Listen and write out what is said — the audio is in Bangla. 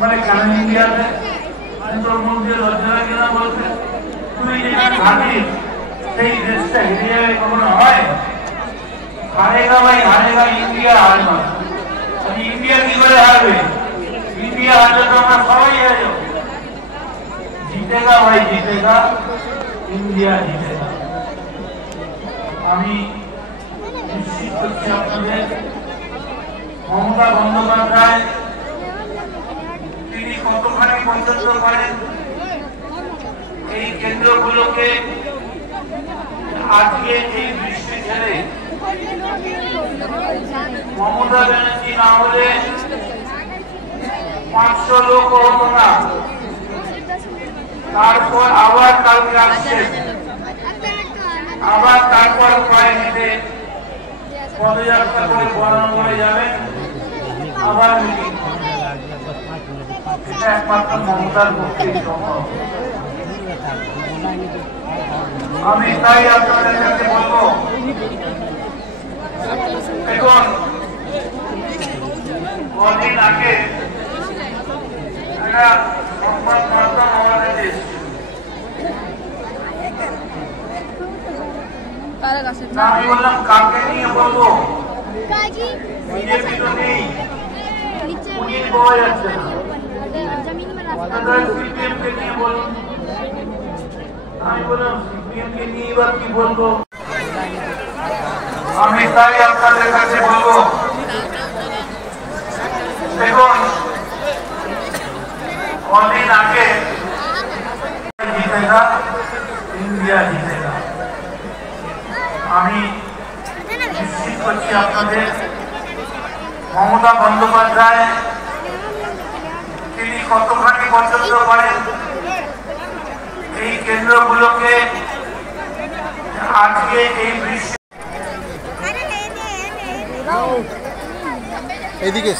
মানে কেন ইন্ডিয়াতে তোর মধ্যে লজ্জা লাগে না বলতে? তুই যে ভাবিস সেই দেশটা হেরে যাবে, কখনো হয়? হারেগা ভাই, হারেগা, ইন্ডিয়া হারবে। इंडिया की वजह हारवे, इंडिया हारले तो আমরা সবাই হেরে যাব। জিতেগা ভাই, জিতেগা, ইন্ডিয়া জিতেগা। আমি নিশ্চিত করছি আপনাদের মমতা বন্দ্যোপাধ্যায় তিনি কতখানি পছন্দ করেন এই কেন্দ্রগুলোকে। আজকে এই বৃষ্টি ছেড়ে মমতা ব্যানার্জি না হলে 500 লোক হতো না। তারপর আবার কালকে আসছে, আবার তারপর পায়ে হেঁটে পদযাত্রা করে বরানগরে যাবেন, আবার মিটিং। এটা একমাত্র মমতার পক্ষে সম্ভব। আমি তাই আপনাদের কাছে বলবো, দেখুন কদিন আগে একটা সংবাদ মাধ্যম আমাদের আমি বললাম কাকে নিয়ে বলবো, বিজেপি তো নেই, পুলিশ পাওয়া যাচ্ছে না, সিপিএম কে নিয়ে বলুন। আমি বললাম সিপিএম কে নিয়ে এবার কি বলবো। আমি তাই আপনাদের কাছে বলবো, দেখুন কদিন আগে জিতেগা, ইন্ডিয়া জিতেগা। আমি নিশ্চিত করছি আপনাদের মমতা বন্দ্যোপাধ্যায় তিনি কতখানি পছন্দ করেন এই কেন্দ্রগুলোকে। আজকে এই বৃষ্টি এদিকে